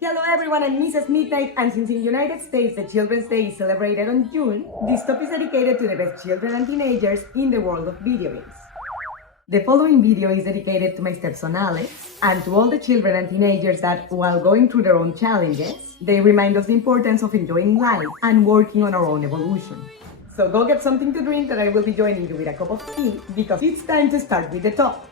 Hello everyone, I'm Mrs. Midnight, and since in the United States the Children's Day is celebrated on June, this top is dedicated to the best children and teenagers in the world of video games. The following video is dedicated to my stepson Alex, and to all the children and teenagers that, while going through their own challenges, they remind us the importance of enjoying life and working on our own evolution. So go get something to drink, and I will be joining you with a cup of tea, because it's time to start with the top.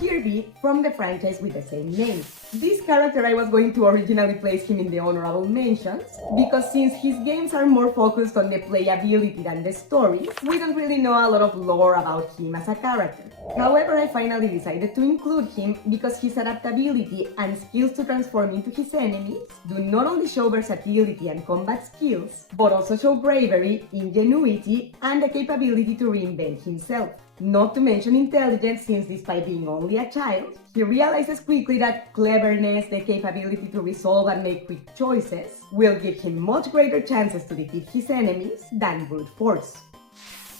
Kirby from the franchise with the same name. This character, I was going to originally place him in the honorable mentions, because since his games are more focused on the playability than the story, we don't really know a lot of lore about him as a character. However, I finally decided to include him because his adaptability and skills to transform into his enemies do not only show versatility and combat skills, but also show bravery, ingenuity, and the capability to reinvent himself. Not to mention intelligence, since despite being only a child, he realizes quickly that cleverness, the capability to resolve and make quick choices, will give him much greater chances to defeat his enemies than brute force.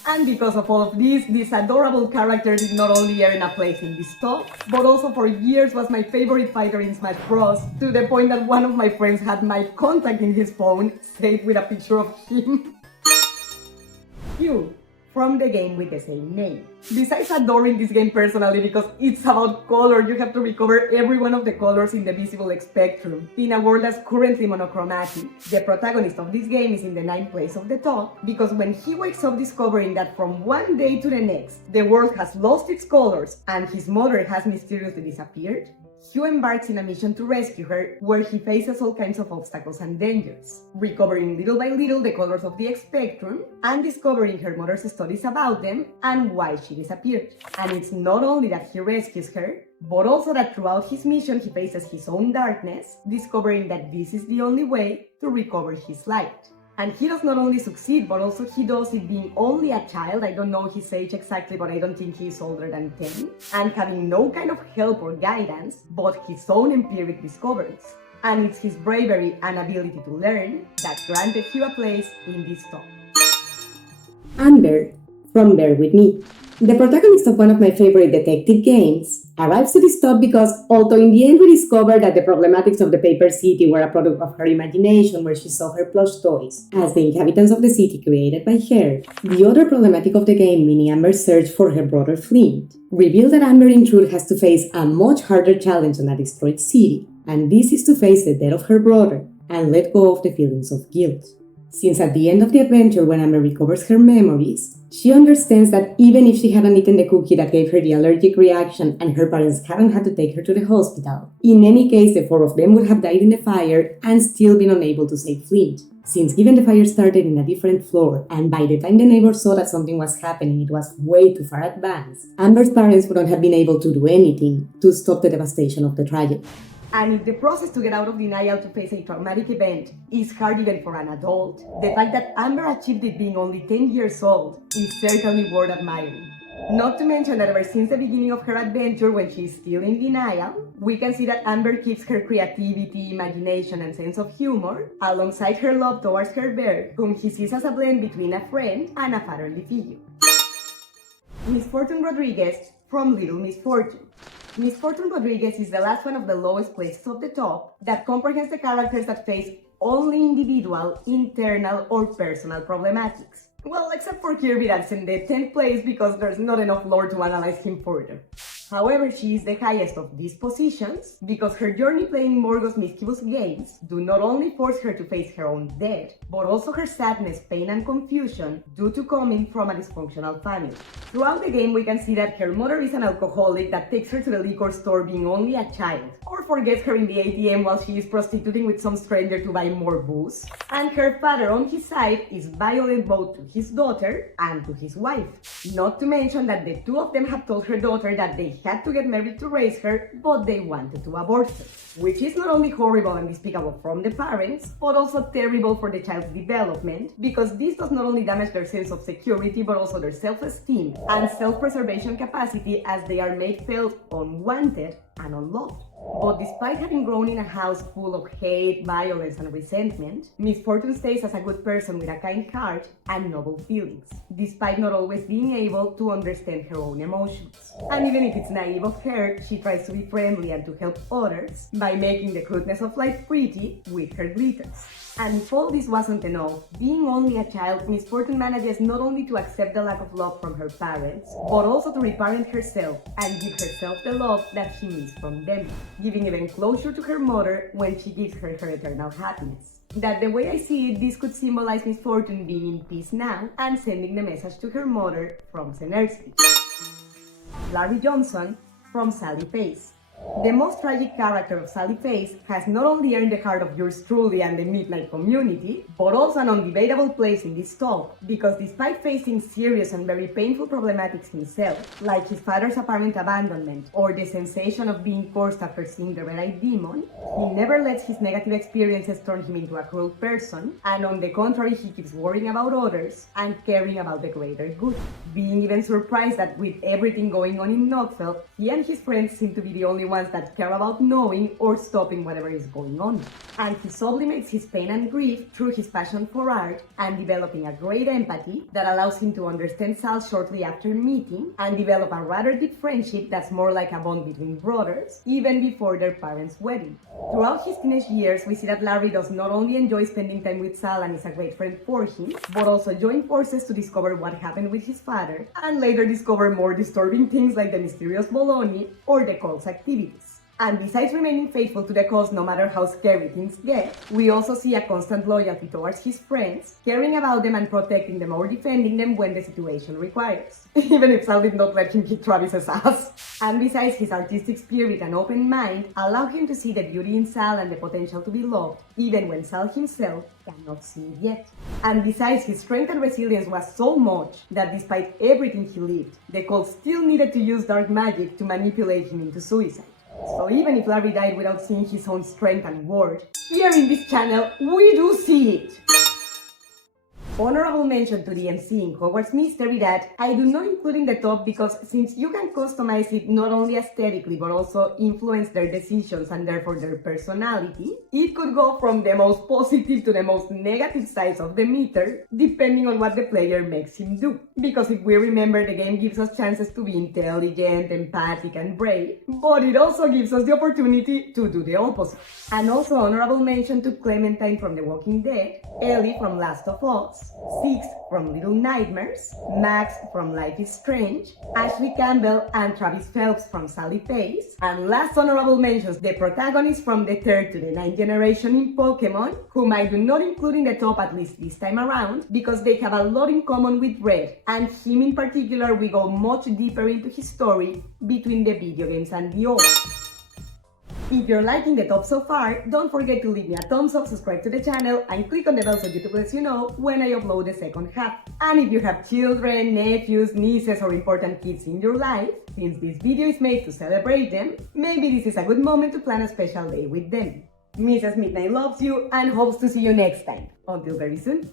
And because of all of this adorable character did not only earn a place in this top, but also for years was my favorite fighter in Smash Bros, to the point that one of my friends had my contact in his phone saved with a picture of him. You. From the game with the same name. Besides adoring this game personally because it's about color, you have to recover every one of the colors in the visible spectrum. In a world that's currently monochromatic, the protagonist of this game is in the 9th place of the top because when he wakes up discovering that from one day to the next, the world has lost its colors and his mother has mysteriously disappeared, Hugh embarks in a mission to rescue her, where he faces all kinds of obstacles and dangers, recovering little by little the colors of the spectrum, and discovering her mother's stories about them and why she disappeared. And it's not only that he rescues her, but also that throughout his mission he faces his own darkness, discovering that this is the only way to recover his light. And he does not only succeed, but also he does it being only a child. I don't know his age exactly, but I don't think he's older than 10. And having no kind of help or guidance, but his own empiric discoveries. And it's his bravery and ability to learn that granted him a place in this top. Amber, from Bear With Me. The protagonist of one of my favorite detective games arrives to this top because, although in the end we discovered that the problematics of the paper city were a product of her imagination where she saw her plush toys as the inhabitants of the city created by her, the other problematic of the game, meaning Amber's search for her brother Flint, revealed that Amber in truth has to face a much harder challenge than a destroyed city, and this is to face the death of her brother and let go of the feelings of guilt. Since at the end of the adventure, when Amber recovers her memories, she understands that even if she hadn't eaten the cookie that gave her the allergic reaction and her parents hadn't had to take her to the hospital, in any case the 4 of them would have died in the fire and still been unable to save Flint. Since given the fire started in a different floor, and by the time the neighbors saw that something was happening it was way too far advanced, Amber's parents wouldn't have been able to do anything to stop the devastation of the tragedy. And if the process to get out of denial to face a traumatic event is hard even for an adult, the fact that Amber achieved it being only 10 years old is certainly worth admiring. Not to mention that ever since the beginning of her adventure, when she is still in denial, we can see that Amber keeps her creativity, imagination, and sense of humor alongside her love towards her bear, whom he sees as a blend between a friend and a fatherly figure. Misfortune Rodriguez from Little Misfortune. Misfortune Rodriguez is the last one of the lowest places of the top that comprehends the characters that face only individual, internal, or personal problematics. Well, except for Kirby, that's in the 10th place because there's not enough lore to analyze him further. However, she is the highest of these positions because her journey playing Morgo's mischievous games do not only force her to face her own death, but also her sadness, pain, and confusion due to coming from a dysfunctional family. Throughout the game, we can see that her mother is an alcoholic that takes her to the liquor store being only a child, or forgets her in the ATM while she is prostituting with some stranger to buy more booze, and her father on his side is violent both to his daughter and to his wife. Not to mention that the 2 of them have told her daughter that they had to get married to raise her, but they wanted to abort her, which is not only horrible and despicable from the parents, but also terrible for the child's development, because this does not only damage their sense of security, but also their self-esteem and self-preservation capacity, as they are made felt unwanted and unloved. But despite having grown in a house full of hate, violence, and resentment, Misfortune stays as a good person with a kind heart and noble feelings, despite not always being able to understand her own emotions. And even if it's naive of her, she tries to be friendly and to help others by making the crudeness of life pretty with her glitters. And if all this wasn't enough, being only a child, Misfortune manages not only to accept the lack of love from her parents, but also to reparent herself and give herself the love that she needs from them, giving even closure to her mother when she gives her her eternal happiness. That the way I see it, this could symbolize Misfortune being in peace now and sending the message to her mother from Zenersky. Larry Johnson from Sally Face. The most tragic character of Sally Face has not only earned the heart of yours truly and the Midnight community, but also an undebatable place in this talk, because despite facing serious and very painful problematics himself, like his father's apparent abandonment or the sensation of being forced after seeing the red-eyed demon, he never lets his negative experiences turn him into a cruel person, and on the contrary, he keeps worrying about others and caring about the greater good, being even surprised that with everything going on in Knoxville, he and his friends seem to be the only ones that care about knowing or stopping whatever is going on. And he sublimates his pain and grief through his passion for art and developing a great empathy that allows him to understand Sal shortly after meeting and develop a rather deep friendship that's more like a bond between brothers, even before their parents' wedding. Throughout his teenage years, we see that Larry does not only enjoy spending time with Sal and is a great friend for him, but also join forces to discover what happened with his father, and later discover more disturbing things like the mysterious Bologna or the cult's activities. And besides remaining faithful to the cause no matter how scary things get, we also see a constant loyalty towards his friends, caring about them and protecting them or defending them when the situation requires. Even if Sal did not let him kick Travis's ass. And besides, his artistic spirit and open mind allow him to see the beauty in Sal and the potential to be loved, even when Sal himself cannot see it yet. And besides, his strength and resilience was so much that despite everything he lived, the cult still needed to use dark magic to manipulate him into suicide. So even if Larry died without seeing his own strength and worth, here in this channel, we do see it! Honorable mention to the MC in Hogwarts Mystery that I do not include in the top because since you can customize it not only aesthetically but also influence their decisions and therefore their personality, it could go from the most positive to the most negative sides of the meter depending on what the player makes him do. Because if we remember, the game gives us chances to be intelligent, empathic and brave, but it also gives us the opportunity to do the opposite. And also honorable mention to Clementine from The Walking Dead, Ellie from Last of Us, Six from Little Nightmares, Max from Life is Strange, Ashley Campbell and Travis Phelps from Sally Face, and last honorable mentions, the protagonists from the 3rd to the 9th generation in Pokemon, whom I do not include in the top at least this time around, because they have a lot in common with Red, and him in particular we go much deeper into his story between the video games and the old. If you're liking the top so far, don't forget to leave me a thumbs up, subscribe to the channel, and click on the bell so YouTube lets you know when I upload the second half. And if you have children, nephews, nieces, or important kids in your life, since this video is made to celebrate them, maybe this is a good moment to plan a special day with them. Mrs. Midnight loves you and hopes to see you next time. Until very soon.